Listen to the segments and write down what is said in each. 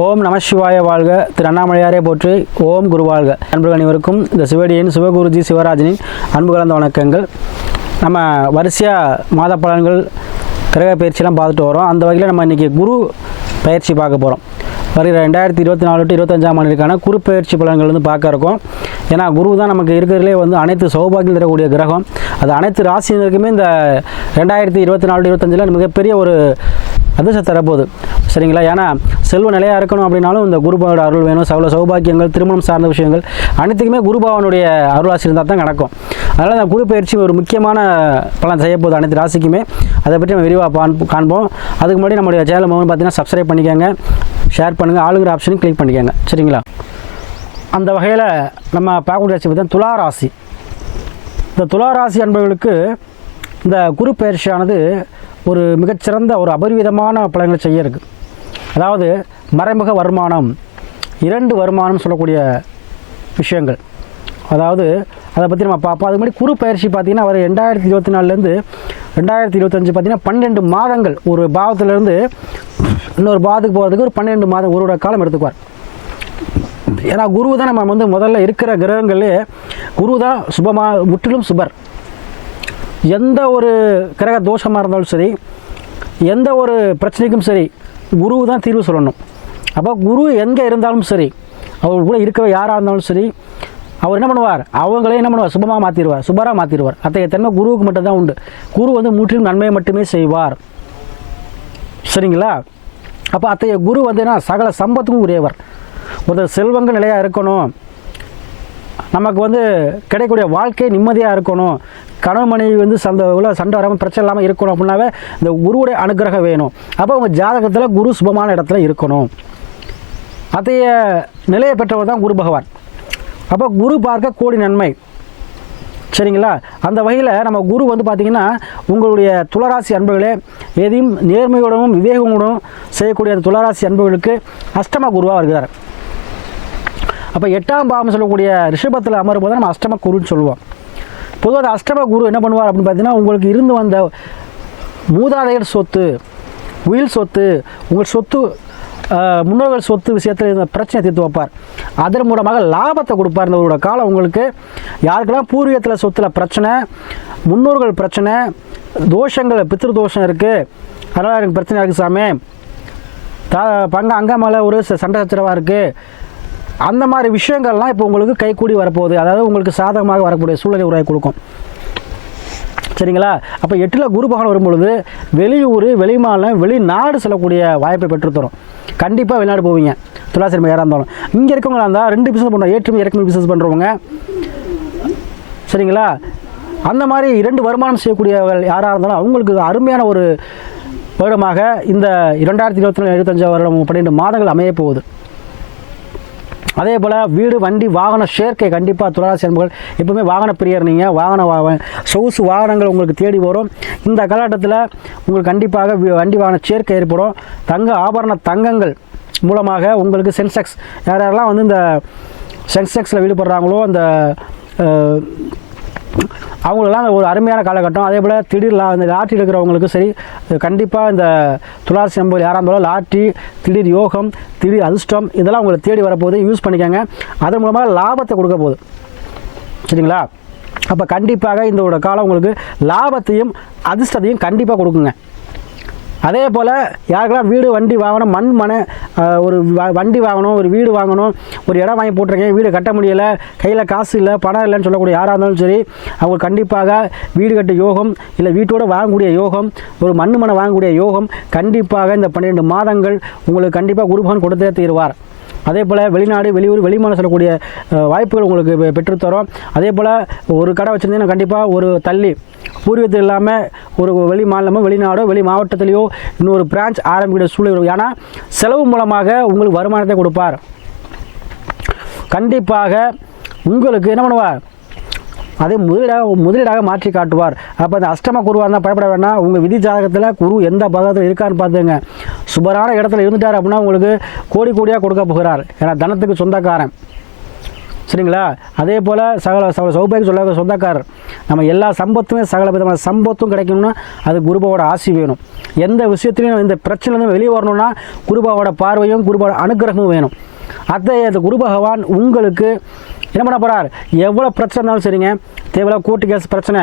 ஓம் நம சிவாய வாழ்க. திரு அண்ணாமலையாரே போற்றி ஓம் குரு வாழ்க. அன்புகள் அனைவருக்கும் இந்த சிவடியின் சிவகுருஜி சிவராஜனின் அன்பு கலந்த வணக்கங்கள். நம்ம வரிசையாக மாத பலன்கள் கிரக பயிற்சியெல்லாம் பார்த்துட்டு வரோம். அந்த வகையில் நம்ம இன்றைக்கி குரு பயிற்சி பார்க்க போகிறோம் வருகிற ரெண்டாயிரத்தி இருபத்தி நாலு டு இருபத்தஞ்சாம் ஆண்டிற்கான குரு பயிற்சி பலன்கள் வந்து பார்க்க இருக்கோம். ஏன்னா குரு தான் நமக்கு இருக்கிறதுலே வந்து அனைத்து சௌபாகியம் தரக்கூடிய கிரகம். அது அனைத்து ராசியினருக்குமே இந்த ரெண்டாயிரத்தி இருபத்தி நாலு இருபத்தஞ்சில் மிகப்பெரிய ஒரு அதிர்ஷ்டம் தரப்போகுது. சரிங்களா? ஏன்னா செல்வ நிலையாக இருக்கணும் அப்படின்னாலும் இந்த குருபாவோட அருள் வேணும். சகல சௌபாக்கியங்கள் திருமணம் சார்ந்த விஷயங்கள் அனைத்துக்குமே குருபாவனுடைய அருளாசி இருந்தால் தான் நடக்கும். அதனால் இந்த குரு பயிற்சி ஒரு முக்கியமான பலன் செய்யப்போகுது அனைத்து ராசிக்குமே. அதை பற்றி நம்ம விரிவாக காண்போம். அதுக்கு முன்னாடி நம்மளுடைய சேனல் மூலம் பார்த்தீங்கன்னா சப்ஸ்கிரைப் பண்ணிக்கோங்க. ஷேர் பண்ணுங்கள் ஆளுங்கிற ஆப்ஷனையும் கிளிக் பண்ணிக்கோங்க. சரிங்களா? அந்த வகையில் நம்ம பார்க்கக்கூடிய ராசி பார்த்தீங்கன்னா துலா ராசி. இந்த துலா ராசி என்பவர்களுக்கு இந்த குரு பயிற்சியானது ஒரு மிகச்சிறந்த ஒரு அபரிவிதமான பலன்களை செய்ய இருக்கு. அதாவது மறைமுக வருமானம் இரண்டு வருமானம் சொல்லக்கூடிய விஷயங்கள். அதாவது அதை பற்றி நம்ம பார்ப்போம். அது மாதிரி குரு பயிற்சி பார்த்திங்கன்னா அவர் ரெண்டாயிரத்தி இருபத்தி நாலுலேருந்து ரெண்டாயிரத்தி இருபத்தஞ்சு பார்த்திங்கன்னா பன்னெண்டு மாதங்கள் ஒரு பாவத்திலேருந்து இன்னொரு பாவத்துக்கு போகிறதுக்கு ஒரு பன்னெண்டு மாதம் ஒரு காலம் எடுத்துக்குவார். ஏன்னா குரு தான் நம்ம வந்து முதல்ல இருக்கிற கிரகங்களே குரு தான் சுபமா முற்றிலும் சுபர். எந்த ஒரு கிரக தோஷமாக இருந்தாலும் சரி எந்த ஒரு பிரச்சனைக்கும் சரி குரு தான் தீர்வு சொல்லணும். அப்போ குரு எங்கே இருந்தாலும் சரி அவர் கூட இருக்கிற யாராக இருந்தாலும் சரி அவர் என்ன பண்ணுவார்? அவங்களே என்ன பண்ணுவார்? சுபமாக மாற்றிடுவார் சுபராக மாற்றிடுவார் அத்தகைய தன்மை குருவுக்கு மட்டும்தான் உண்டு. குரு வந்து முற்றிலும் நன்மையை மட்டுமே செய்வார். சரிங்களா? அப்போ அத்தகைய குரு வந்து என்ன? சகல சம்பத்துக்கும் உரியவர். ஒரு செல்வங்கள் நிலையாக இருக்கணும். நமக்கு வந்து கிடைக்கக்கூடிய வாழ்க்கை நிம்மதியாக இருக்கணும். கணவன் மனைவி வந்து சந்த உள்ள சண்டை வராமல் பிரச்சனை இல்லாமல் இருக்கணும் அப்படின்னாவே இந்த குருவுடைய அனுகிரகம் வேணும். அப்போ உங்கள் ஜாதகத்தில் குரு சுபமான இடத்துல இருக்கணும். அத்தைய நிலையை பெற்றவர் தான் குரு பகவான். அப்போ குரு பார்க்க கோடி நன்மை. சரிங்களா? அந்த வகையில் நம்ம குரு வந்து பார்த்திங்கன்னா உங்களுடைய துளராசி அன்புகளே எதையும் நேர்மையோடவும் விவேகங்களுடனும் செய்யக்கூடிய அந்த துளராசி அன்புகளுக்கு அஷ்டம குருவாக வருகிறார். அப்போ எட்டாம் பாவம் சொல்லக்கூடிய ரிஷபத்தில் அமரும் போது நம்ம அஷ்டம குருன்னு சொல்லுவோம். பொதுவாக அஷ்டம குரு என்ன பண்ணுவார் அப்படின்னு பார்த்தீங்கன்னா உங்களுக்கு இருந்து வந்த மூதாதையர் சொத்து உயில் சொத்து உங்கள் சொத்து முன்னோர்கள் சொத்து விஷயத்தில் இருந்த பிரச்சனை தீர்த்து வைப்பார். அதன் மூலமாக லாபத்தை கொடுப்பார். இந்த காலம் உங்களுக்கு யாருக்கெல்லாம் பூர்வீகத்தில் சொத்தில் பிரச்சனை முன்னோர்கள் பிரச்சனை தோஷங்கள் பித்திரு தோஷம் இருக்குது அதனால் எனக்கு பிரச்சனை இருக்குது சாமி. த பங்க அங்கமலை மேலே ஒரு ச- சண்டை சச்சரவாக இருக்குது அந்த மாதிரி விஷயங்கள்லாம் இப்போ உங்களுக்கு கைக்கூடி வரப்போகுது. அதாவது உங்களுக்கு சாதகமாக வரக்கூடிய சூழ்நிலை உருவாக்கி கொடுக்கும். சரிங்களா? அப்போ எட்டில் குரு பகவான் வரும்பொழுது வெளியூர் வெளிமாநிலம் வெளிநாடு செல்லக்கூடிய வாய்ப்பை பெற்றுத்தரும். கண்டிப்பாக வெளிநாடு போவீங்க. துலாசிரம யாராக இருந்தாலும். இங்கே இருக்கவங்களா இருந்தால் ரெண்டு பிஸ்னஸ் பண்ணுறோம் ஏற்றுமதி இறக்குமதி பிஸ்னஸ் பண்ணுறவங்க சரிங்களா? அந்த மாதிரி இரண்டு வருமானம் செய்யக்கூடியவர்கள் யாராக இருந்தாலும் அவங்களுக்கு அருமையான ஒரு வருடமாக இந்த இரண்டாயிரத்தி இருபத்தி நாலு இருபத்தஞ்சு வருடம் பன்னெண்டு மாதங்கள் அமைய போகுது. அதே போல் வீடு வண்டி வாகன சேர்க்கை கண்டிப்பாக துளாராசி அன்புகள். எப்பவுமே வாகன பிரியர் நீங்கள் வாகன சொகுசு வாகனங்கள் உங்களுக்கு தேடி வரும். இந்த காலகட்டத்தில் உங்களுக்கு கண்டிப்பாக வி- வண்டி வாகன சேர்க்கை ஏற்படும். தங்க ஆபரண தங்கங்கள் மூலமாக உங்களுக்கு சென்செக்ஸ் யார் யாரெல்லாம் வந்து இந்த சென்செக்ஸில் ஈடுபடுறாங்களோ அந்த அவங்களுக்குலாம் அந்த ஒரு அருமையான காலகட்டம். அதே போல் திடீர் இந்த லாட்ரி எடுக்கிறவங்களுக்கு சரி கண்டிப்பாக இந்த துளாசி நம்பர் யாராக இருந்தாலும் லாட்ரி திடீர் யோகம் திடீர் அதிர்ஷ்டம் இதெல்லாம் உங்களை தேடி வரப்போகுது யூஸ் பண்ணிக்கோங்க. அதன் மூலமாக லாபத்தை கொடுக்க போகுது. சரிங்களா? அப்போ கண்டிப்பாக இந்த ஒரு காலம் உங்களுக்கு லாபத்தையும் அதிர்ஷ்டத்தையும் கண்டிப்பாக கொடுக்குங்க. அதே போல் யாருக்கெல்லாம் வீடு வண்டி வாங்கணும் மண் மனை ஒரு வண்டி வாங்கணும் ஒரு வீடு வாங்கணும் ஒரு இடம் வாங்கி போட்டிருக்கேன் வீடு கட்ட முடியலை கையில் காசு இல்லை பணம் இல்லைன்னு சொல்லக்கூடிய யாராக இருந்தாலும் சரி அவங்க கண்டிப்பாக வீடு கட்ட யோகம் இல்லை வீட்டோட வாங்கக்கூடிய யோகம் ஒரு மண் மனை வாங்கக்கூடிய யோகம் கண்டிப்பாக இந்த பன்னிரெண்டு மாதங்கள் உங்களுக்கு கண்டிப்பாக குருபகன் கொடுத்தே தீர்வார். அதே போல் வெளிநாடு வெளியூர் வெளிமான செல்லக்கூடிய வாய்ப்புகள் உங்களுக்கு பெற்றுத்தரும். அதே போல் ஒரு கடை வச்சுருந்தீங்கன்னா கண்டிப்பாக ஒரு தள்ளி பூர்வீகத்தில் இல்லாமல் ஒரு வெளி மாநிலமோ வெளிநாடோ வெளி மாவட்டத்திலேயோ இன்னொரு பிரான்ச் ஆரம்பிக்கிற சூழல் ஏன்னா செலவு மூலமாக உங்களுக்கு வருமானத்தை கொடுப்பார். கண்டிப்பாக உங்களுக்கு என்ன பண்ணுவார்? அதை முதலீடாக முதலீடாக மாற்றி காட்டுவார். அப்போ அந்த அஷ்டம குருவாக இருந்தால் பயப்பட வேண்டாம் உங்கள் விதி ஜாதகத்தில் குரு எந்த பாகத்தில் இருக்கான்னு பார்த்துங்க சுபரான இடத்துல இருந்துட்டார் அப்படின்னா உங்களுக்கு கோடி கோடியாக கொடுக்க போகிறார். ஏன்னா தனத்துக்கு சொந்தக்காரன். சரிங்களா? அதே போல் சகல சகல சௌபாகியம் சொல்ல சொந்தக்காரர். நம்ம எல்லா சம்பத்துமே சகல விதமான சம்பத்தும் கிடைக்கணும்னா அது குருபாவோட ஆசி வேணும். எந்த விஷயத்துலையும் இந்த பிரச்சனையிலேருந்து வெளியே வரணும்னா குருபாவோட பார்வையும் குருபாவோட அனுகிரகமும் வேணும். அத்தகைய குரு பகவான் உங்களுக்கு என்ன பண்ண போகிறார் எவ்வளோ பிரச்சனை இருந்தாலும் சரிங்க தேவையில்லாத கோர்ட்டு கேஸ் பிரச்சனை.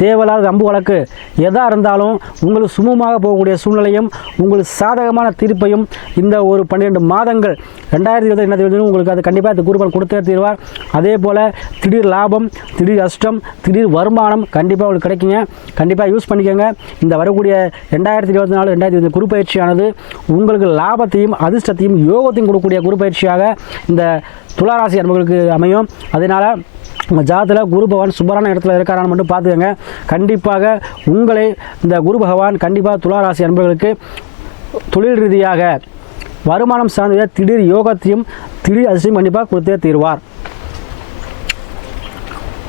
தேவையில்லாத அம்பு வழக்கு. எதாக இருந்தாலும் உங்களுக்கு சுமூகமாக போகக்கூடிய சூழ்நிலையும் உங்களுக்கு சாதகமான தீர்ப்பையும் இந்த ஒரு பன்னிரெண்டு மாதங்கள் ரெண்டாயிரத்தி இருபது என்ன உங்களுக்கு அது கண்டிப்பாக இந்த குருபன் கொடுத்தே தீர்வார். அதே போல் திடீர் லாபம் திடீர் அஷ்டம் திடீர் வருமானம் கண்டிப்பாக உங்களுக்கு கிடைக்குங்க. கண்டிப்பாக யூஸ் பண்ணிக்கோங்க. இந்த வரக்கூடிய ரெண்டாயிரத்தி இருபத்தி நாலு ரெண்டாயிரத்தி இருபது குரு பயிற்சியானது உங்களுக்கு லாபத்தையும் அதிர்ஷ்டத்தையும் யோகத்தையும் கொடுக்கக்கூடிய குரு பயிற்சியாக இந்த துளாராசி அன்பர்களுக்கு அமையும். அதனால் உங்கள் ஜாதத்தில் குரு பகவான் சுபரான இடத்துல இருக்காரான்னு மட்டும் பார்த்துக்கோங்க. கண்டிப்பாக உங்களை இந்த குரு பகவான் கண்டிப்பாக துளாராசி அன்பர்களுக்கு தொழில் ரீதியாக வருமானம் சார்ந்த திடீர் யோகத்தையும் திடீர் அதிர்ஷ்டம் கண்டிப்பாக கொடுத்தே தீர்வார்.